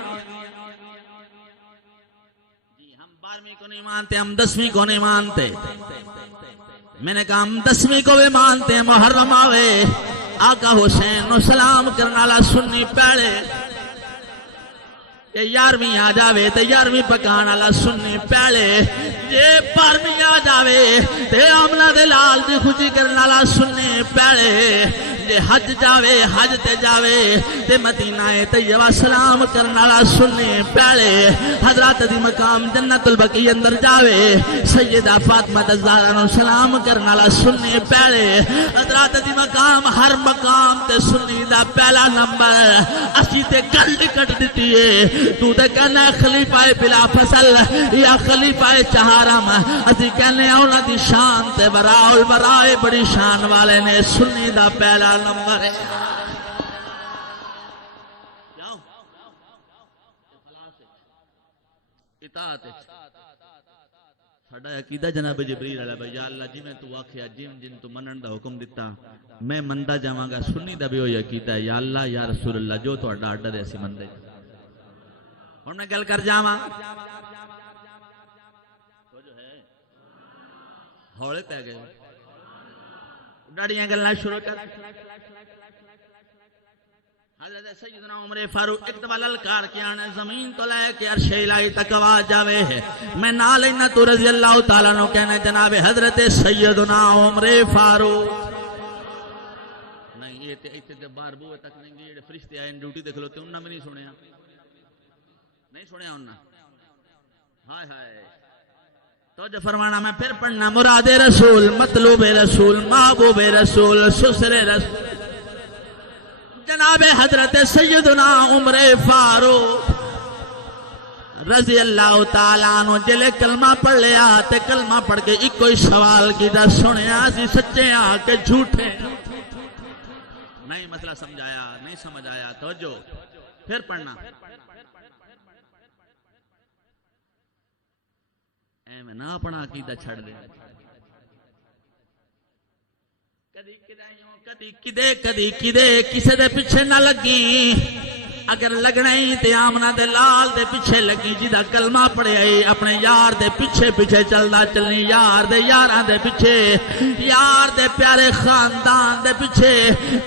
جی ہم 12ویں کو نہیں مانتے ہم 10ویں کو نہیں مانتے میں نے کہا ہم 10ویں کو بھی مانتے ہیں محرم آوے آقا حسین نو سلام کرنا لا سنی پہلے یہ 11ویں آ جاوے تے 11ویں پکانا لا سنی پہلے یہ 12ویں آ جاوے تے آمنہ دے لال دی خوشی کرنا لا سنی پہلے جے حج جاوے حج تے جاوے تے مدینہ طیبہ سلام کرنا لا سنی پہلے حضرات دی مقام جنت البقیع اندر جاوے سیدہ فاطمہ الزہرا نو سلام کرنا لا سنی پہلے حضرات دی مقام ہر مقام تے سنی دا پہلا نمبر اسی تے گل کٹ دیتی ہے تو تے کہنا خلیفہ بلا فصل یا خلیفہ چہارم اسی کہنے اونا دی شان تے براء البراء بڑی شان والے نے سنی دا پہلا نمبر ہے اطاعت ساڈا عقیدہ جناب جبریل علیہ بھائی یا اللہ جی میں تو آکھیا جن جن تو منن دا حکم دیتا میں مندا جاواں گا سنی دا بھی ہوئی عقیدہ یا اللہ یا رسول اللہ جو تہاڈا آرڈر ہے اسی مندے ہن میں گل کر جاواں وہ جو ہے ہولے پہ گئے ڈاڑیاں گلنا شروع کر حضرت سیدنا عمر فاروق ایک دفعہ للکار کیا نے زمین تو لے کے عرش الہی تک آواز جاوے ہے میں نہ لینا تو رضی اللہ تعالیٰ نو کہنے جناب حضرت سیدنا عمر فاروق نہیں یہ تے بار بوئے تک نہیں گئے فرشتے آئے ڈیوٹی دیکھ لو تے انہاں میں نہیں سنیا نہیں سنیا انہاں ہائے ہائے توجہ فرمانا میں پھر پڑھنا مراد رسول مطلوب رسول محبوب رسول سسر رسول جناب حضرت سیدنا عمر فاروق رضی اللہ تعالیٰ عنہ جلے کلمہ پڑھ لیا تے کلمہ پڑھ کے ایک کوئی سوال کی دا سنیا سی سچے آ کے جھوٹے نہیں مسئلہ سمجھایا نہیں سمجھ آیا توجہ پھر پڑھنا اے میں نہ اپنا عقیدہ چھڑ دے کدی کدے کسے دے پیچھے نہ لگی اگر لگنا ہی تے آمنہ دے لال دے پیچھے لگی جی دا کلمہ پڑے آئی اپنے یار دے پیچھے پیچھے چلدا چلنی یار دے یاراں دے پیچھے یار دے پیارے خاندان دے پیچھے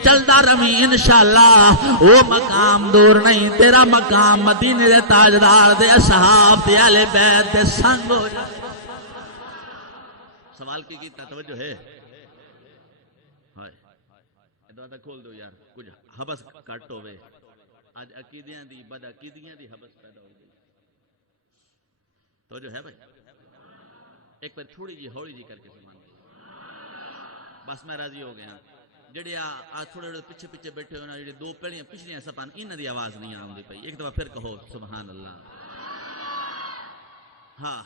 چلدا رمی انشاءاللہ وہ مقام دور نہیں تیرا مقام مدینے دے تاجدار دے اصحاب دے اہل بیت دے سنگ ہو جائے سوال کی توجہ ہے دادا کھول دو یار کچھ حبس کٹ ہوئے آج عقیدیاں دی بد عقیدیاں دی حبس پیدا ہو گئی تو جو ہے بھائی ایک پر تھوڑی جی ہوڑی جی کر کے سمان بس میں راضی ہو گیا جڑے آج تھوڑے پیچھے پیچھے بیٹھے ہونا جڑے دو پیڑیاں پچھلیاں سپان ان دی آواز نہیں آؤں دی پئی ایک دفعہ پھر کہو سبحان اللہ ہاں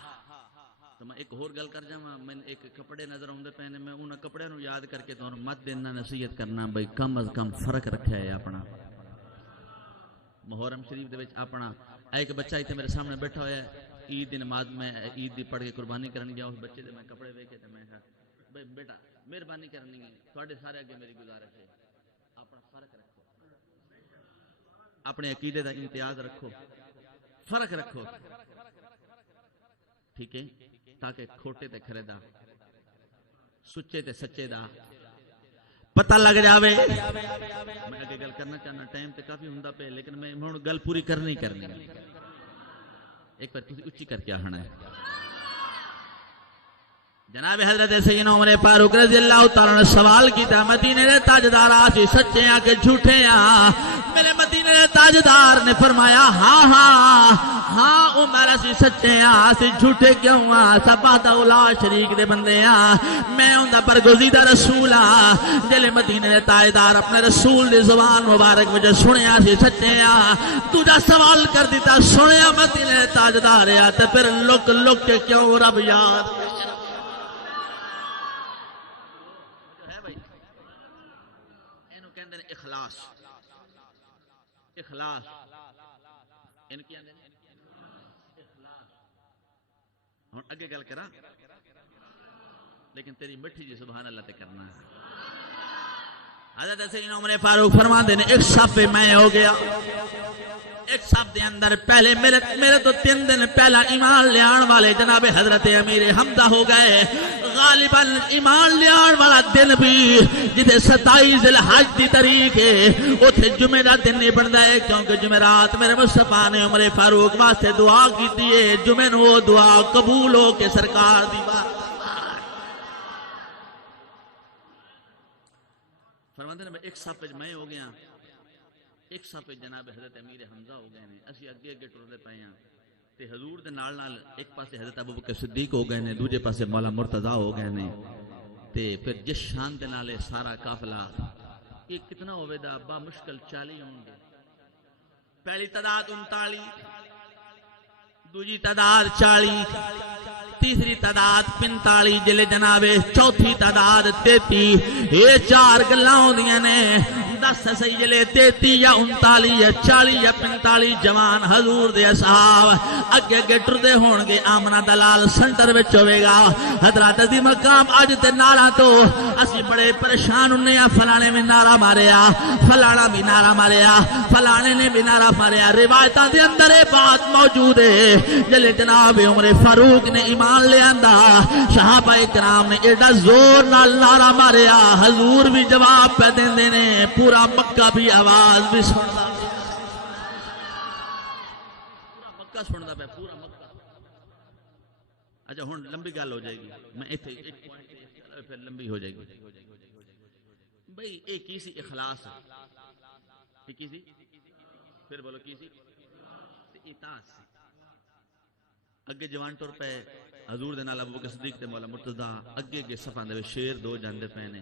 تو میں ایک اور گل کر جاواں میں ایک کپڑے نظر آوندے پے نے میں انہاں کپڑے نو یاد کر کے تانوں مت دینا نصیحت کرنا بھئی کم از کم فرق رکھیا ہے اپنا محرم شریف دے وچ اپنا ایک بچہ ایتھے میرے سامنے بیٹھا ہوا ہے عید دی نماز میں عید دی پڑھ کے قربانی کرن گیا اس بچے دے میں کپڑے ویکھے تے میں کہا بھئی بیٹا مہربانی کرنی ہے تواڈے سارے اگے میری گزارش ہے اپنا فرق رکھو اپنے عقیدے دا امتیاز رکھو فرق رکھو ٹھیک ہے تاکہ کھوٹے تے کھرے دا سچے تے سچے دا پتہ لگ جاوے میں اگے گل کرنا چاہنا ٹائم تے کافی ہوندا پے لیکن میں ہن گل پوری کرنی ایک بار تسی اچھی کر کے آہنا ہے جناب حضرت سیدنا عمر فاروق رضی اللہ تعالیٰ نے سوال کیتا مدینے دے تاجدار آسی سچے ہیں کہ جھوٹے ہیں؟ میرے مدینے دے تاجدار نے فرمایا ہاں ہاں ہاں عمر اسی سچے ہیں، اسی جھوٹے کیوں ہیں؟ سب اولا شریک دے بندے ہیں، میں ان دا برگزیدہ رسول ہاں۔ جلے مدینے دے تاجدار اپنے رسول دی زبان مبارک وجہ سنیا سی سچے ہیں، تجھا سوال کر دیتا سنیا مدینے دے تاجدار ہے تے پھر لک لک کے کیوں رب یاد اخلاص اخلاص ان کی اخلاص ہوں اگے گل کرا لیکن تیری مٹھی جی سبحان اللہ تے کرنا ہے۔ حضرت سیدنا عمر فاروق فرماتے ہیں ایک صف میں ہو گیا، ایک صف دے اندر پہلے میرے تو 3 دن پہلا ایمان لیان والے جناب حضرت امیر حمزہ ہو گئے۔ غالباً ایمان لیان والا دن بھی جدے 27 ذی الحج دی تاریخ ہے اتھے جمعہ دا دن نہیں بندا ہے، کیونکہ جمعرات میرے مصطفیٰ نے عمر فاروق واسطے دعا کیتی ہے، جمعہ نو وہ دعا قبول ہو کے سرکار دی بات فرماندے نے ایک صف وچ میں ہو گیا، ایک صف جناب حضرت امیر حمزہ ہو گئے نے، اسی اگے اگے ٹردے پئے ہاں تے حضور دے نال نال ایک پاسے حضرت ابوبکر صدیق ہو گئے نے، دوجے پاسے مولا مرتضیٰ ہو گئے نے، تے پھر جس شان دے نال سارا قافلہ یہ کتنا ہوے دا با مشکل 40 ہون گے۔ پہلی تعداد 39، دوجی تعداد 40، تیسری تعداد 45، جلے جناب چوتھی تعداد 33۔ یہ 4 گلاں ہوندیاں نے، 10 صحیح جلے 33 یا 39 یا 40 یا 45 جوان حضور دے اصحاب اگے اگے ٹردے ہون گے۔ آمنہ دلال سنٹر وچ ہوے گا۔ حضرات دی مقام اج تے نعرہ تو اسی بڑے پریشان ہونے ہاں، فلانے میں نعرہ ماریا، فلانا بھی نعرہ ماریا، فلانے نے بھی نعرہ ماریا۔ روایتاں دے اندر یہ بات موجود ہے جلے جناب عمر فاروق نے ایمان لے آندا، صحابہ کرام نے ایڈا زور نال نعرہ ماریا، حضور بھی جواب پہ دیندے نے، پورا مکہ بھی آواز بھی سندا، پورا مکہ سندا پہ، پورا مکہ۔ اچھا ہن لمبی گل ہو جائے گی، میں ایتھے ایک پوائنٹ پھر لمبی ہو جائے گی۔ بھئی ایک کی سی اخلاص، ایک کی سی، پھر بولو کی سی، اطاعت سی۔ اگے جوان ٹر پے حضور دے نال ابوبکر صدیق تے مولا مرتضیٰ اگے اگے صفاں دے شیر 2 جاندے پے نے۔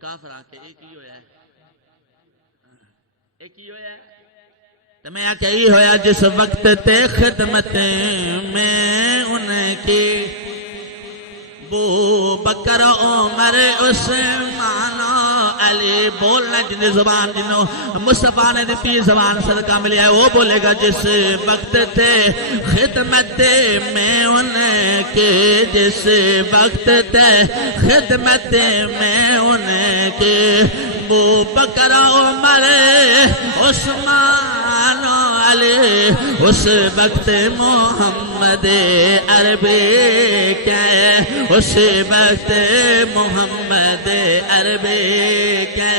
کافر آ کے ایک ہی ہویا ہے، ایک ہی ہویا ہے تے میں آ کے ہی ہویا جس وقت تے خدمت میں ان کی بو بکر عمر عثمان علی بولنا جن زبان جنہوں مصطفیٰ نے دیتی زبان صدقہ ملی ہے وہ بولے گا جس وقت تھے خدمت میں ان کے، جس وقت تھے خدمت میں ان کے ابو بکر عمر عثمان علی، اس وقت محمد عربی کے، اس وقت محمد عربی کے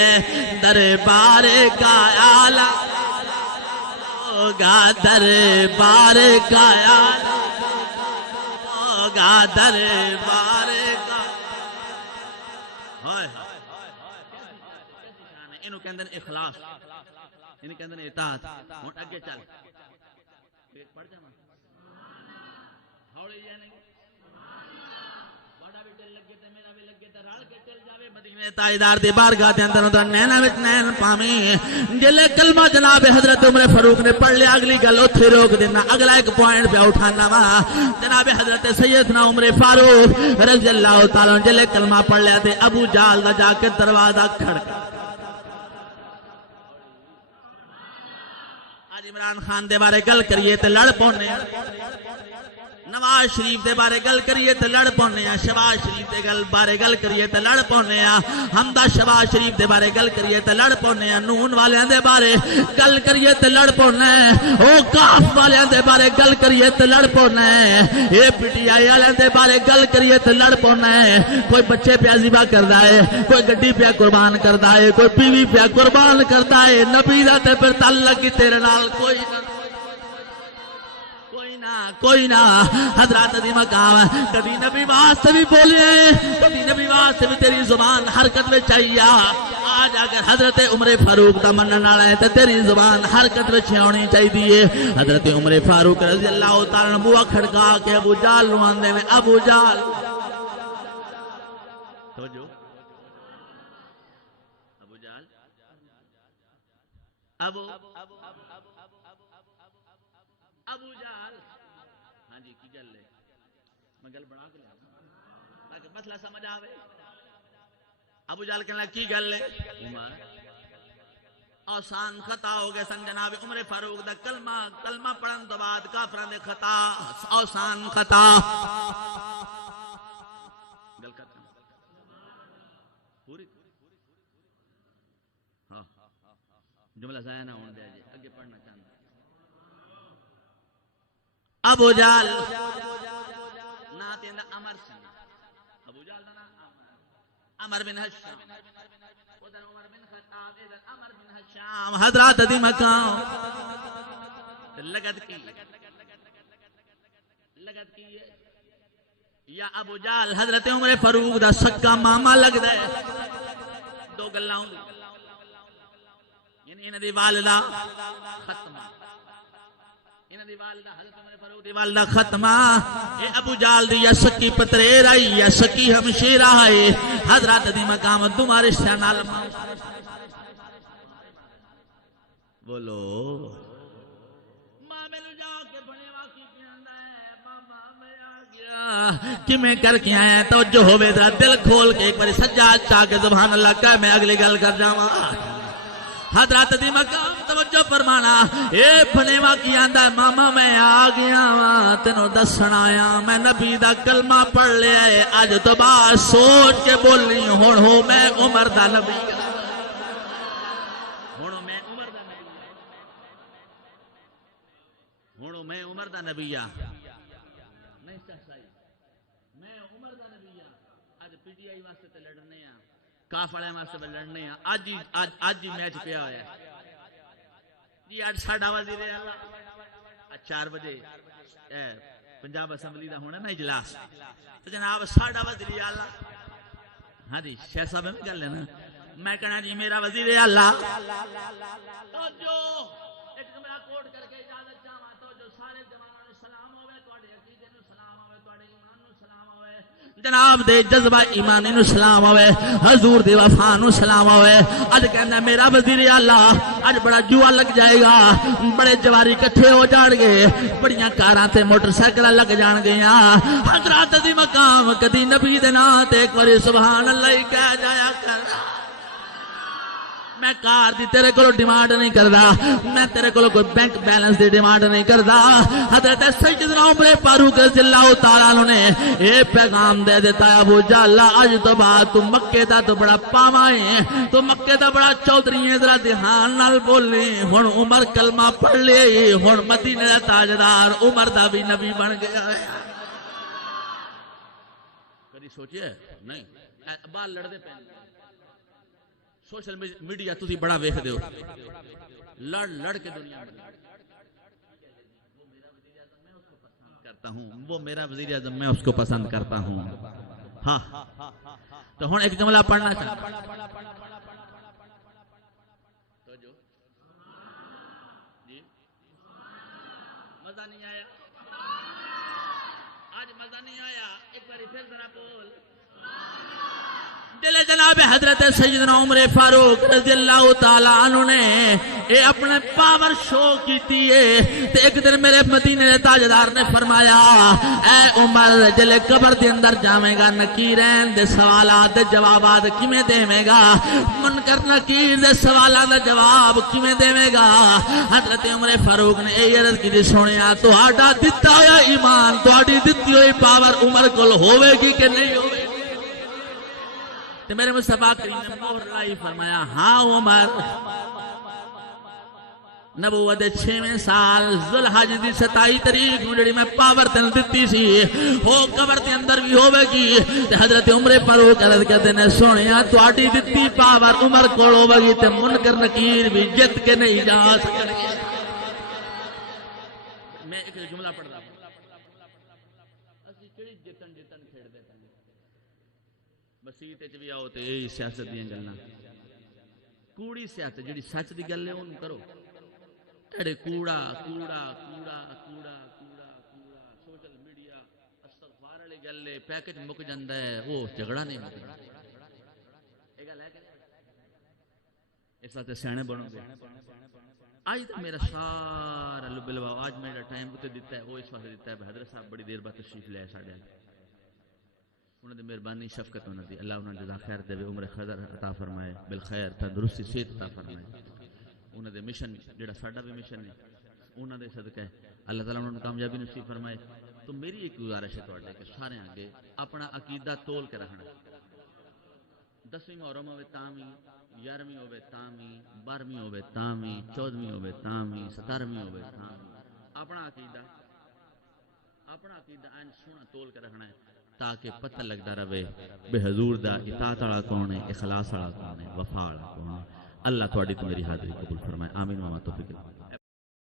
دربار کا آلہ ہوگا، دربار کا آلہ ہوگا، دربار کا انہوں کہندے ہیں اخلاص، انہوں کہندے ہیں اطاعت۔ ہوں اگے چل پڑھ جاواں ہولی یا نہیں، بڑا بھی دل لگے تے میرا بھی لگے تے رل کے چل جاوے مدینے تاجدار دی بارگاہ دے اندر اوندا نینا وچ نین پاویں۔ جلے کلمہ جناب حضرت عمر فاروق نے پڑھ لیا اگلی گل اوتھے روک دینا، اگلا ایک پوائنٹ پہ اٹھانا وا۔ جناب حضرت سیدنا عمر فاروق رضی اللہ تعالی عنہ جلے کلمہ پڑھ لیا تے ابو جہل دا جا کے دروازہ کھڑکا۔ عمران خان دے بارے گل کریے تے لڑ پونے، نواز شریف دے بارے گل کریے تے لڑ پونے، شہباز شریف دے بارے گل کریے تے لڑ پونے، حمدہ شہباز شریف دے بارے گل کریے تے لڑ پونے، نون والیاں دے بارے گل کریے تے لڑ پونے، او کاف والیاں دے بارے گل کریے تے لڑ پونے، اے پی ٹی آئی والیاں دے بارے گل کریے تے لڑ پونے۔ کوئی بچے پیا ذبح کردا ہے، کوئی گڈی پیا قربان کردا ہے، کوئی بیوی پیا قربان کردا ہے، نبی دا تے پھر تعلق ہی تیرے نال کوئی کوئی نہ حضرات دی مقام کبھی نبی واسطے بھی بولے کبھی نبی واسطے بھی تیری زبان حرکت میں چاہیے آج اگر حضرت عمر فاروق دا منن والا ہے تے تیری زبان حرکت وچ ہونی چاہیے حضرت عمر فاروق رضی اللہ تعالی عنہ بوا کھڑکا کے ابو جہل نو آندے میں ابو جہل توجہ ابو جہل ابو جہل ہاں جی کی گل ہے میں گل بنا کے لیا تاکہ مسئلہ سمجھ آوے ابو جہل کہنے لگا کی گل ہے عمر آسان خطا ہو گئے سن جناب عمر فاروق دا کلمہ پڑھن تو بعد کافراں دے خطا آسان خطا گل کرتا پوری ہاں جملہ ضائع نہ ہونے دیا جی اگے پڑھنا چاہتا ابو جہل نا تیندا عمر سی ابو جہل دا نام عمر بن ہشام ادھر عمر بن خطاب ادھر عمر بن ہشام حضرات دی مقام لگت کی یا ابو جہل حضرت عمر فاروق دا سکا ماما لگدا ہے دو گلاں یعنی انہاں دی والدہ ختمہ انہاں دی والدہ حضرت عمر فاروق دی والدہ ختمہ اے ابو جہل دی یا سکی پتریر آئی یا سکی ہمشیرہ ہے حضرات دی مقام تمہارے رشتہ نال بولو ماں میرے جا کے بنے واقعی پیاندا ہے ماما میں آ گیا کہ میں کر کے آیا توجہ ہوئے ذرا دل کھول کے ایک باری سجاد چاہ کے سبحان اللہ کہہ میں اگلی گل کر جاواں حضرات دی مقام توجہ فرمانا اے بنے واقعی آندا ہے ماما میں آ گیا واں تینوں دسن آیا میں نبی دا کلمہ پڑھ لیا ہے اج تو بعد سوچ کے بولنی ہن ہو میں عمر دا نبی میں عمر دا نبی نہیں صحیح میں عمر دا نبی اج پی ٹی آئی واسطے تے لڑنے ہاں کاف والے واسطے تے لڑنے ہاں اج ہی میچ پیا ہوا ہے جی اج ساڈا وزیر اعلی 4 بجے پنجاب اسمبلی دا ہونا نا اجلاس تو جناب ساڈا وزیر اعلی ہاں جی شیخ صاحب میں گل ہے نا میں کہنا جی میرا وزیر اعلی تو جو ایک کمرہ کوٹ کر کے اجازت چاہواں تو جو سارے جوانوں نے سلام ہوئے تواڈے عقیدے نو سلام ہوئے تواڈے ایمان نو سلام ہوئے جناب دے جذبہ ایمانی نو سلام ہوئے حضور دی وفا نو سلام ہوئے اج کہندا میرا وزیر اعلی اج بڑا جوا لگ جائے گا بڑے جواری اکٹھے ہو جان گے بڑیاں کاراں تے موٹر سائیکل لگ جان گیاں حضرات دی مقام کدی نبی دے نام تے ایک باری سبحان اللہ کہہ جایا کر میں کار دی تیرے کو ڈیمانڈ نہیں کردا میں تیرے کو کوئی بینک بیلنس دی ڈیمانڈ نہیں کردا حضرت سیدنا عمر فاروق رضی اللہ تعالی عنہ نے اے پیغام دے دیتا ہے ابو جہل اج تو بعد تو مکے دا تو بڑا پاواں ہے تو مکے دا بڑا چودھری ہے ذرا دھیان نال بولی ہن عمر کلمہ پڑھ لے ہن مدینے دا تاجدار عمر دا بھی نبی بن گیا ہے کبھی سوچئے نہیں بال لڑدے پے سوشل میڈیا تسی بڑا ویکھ دیو لڑ کے دنیا میں کرتا ہوں وہ میرا وزیر اعظم میں اس کو پسند کرتا ہوں ہاں تو ہن ایک جملہ پڑھنا چاہتا جی مزہ نہیں آیا آج مزہ نہیں آیا ایک بار پھر ذرا بول دل جناب حضرت سیدنا عمر فاروق رضی اللہ تعالی عنہ نے اے اپنے پاور شو کیتی ہے تے ایک دن میرے مدینے دے تاجدار نے فرمایا اے عمر جلے قبر دے اندر جاویں گا نکیرین دے سوالات دے جوابات کیویں دیویں گا منکر نکیر دے سوالاں دا جواب کیویں دیویں گا حضرت عمر فاروق نے اے عرض کی سنیا تہاڈا دتا ہویا ایمان تہاڈی دتی ہوئی پاور عمر کول ہوے گی کہ نہیں ہوے تو میرے مصطفیٰ کریم نے مہر لائی فرمایا ہاں عمر نبوت 6ویں سال ذوالحج دی 27 تاریخ نوں جڑی میں پاور تن دتی سی ہو قبر دے اندر بھی ہوے گی تے حضرت عمر فاروق عرض کردے نے سونیا تہاڈی دتی پاور عمر کول ہوے گی تے منکر نکیر بھی جت کے نہیں جا سکدے میں ایک جملہ پڑھدا مسیت وچ بھی آؤ تے یہی سیاست دیاں گلاں کوڑی سیاست جڑی سچ دی گل ہے اونوں کرو اڑے کوڑا کوڑا کوڑا کوڑا کوڑا کوڑا سوشل میڈیا استغفار والی گل ہے پیکج مک جاندا ہے وہ جھگڑا نہیں مکدا یہ گل ہے کہ اس واسطے سیانے بنو گے آج تو میرا سارا لبلوا آج میرا ٹائم اتنے دیتا ہے وہ اس واسطے دیتا ہے حضرت صاحب بڑی دیر بعد تشریف لے ساڈے انہوں نے مہربانی شفقت انہوں دی اللہ انہوں نے جزا خیر دے عمر خضر عطا فرمائے بالخیر تندرستی صحت عطا فرمائے انہوں دے مشن جڑا ساڈا بھی مشن ہے انہوں دے صدقہ اللہ تعالیٰ انہوں نے کامیابی نصیب فرمائے تو میری ایک گزارش ہے تواڈے کہ سارے آگے اپنا عقیدہ تول کے رکھنا 10ویں محرم ہوے تاں وی 11ویں ہوے تاں وی 12ویں ہوے تاں وی 14ویں ہوے تاں وی 17ویں ہوے تاں وی اپنا عقیدہ ان سونا تول کے رکھنا ہے تاکہ پتہ لگتا رہے بے حضور دا اطاعت والا کون ہے اخلاص والا کون ہے وفا والا کون ہے اللہ تواڈی تو میری حاضری قبول فرمائے آمین و ما توفیق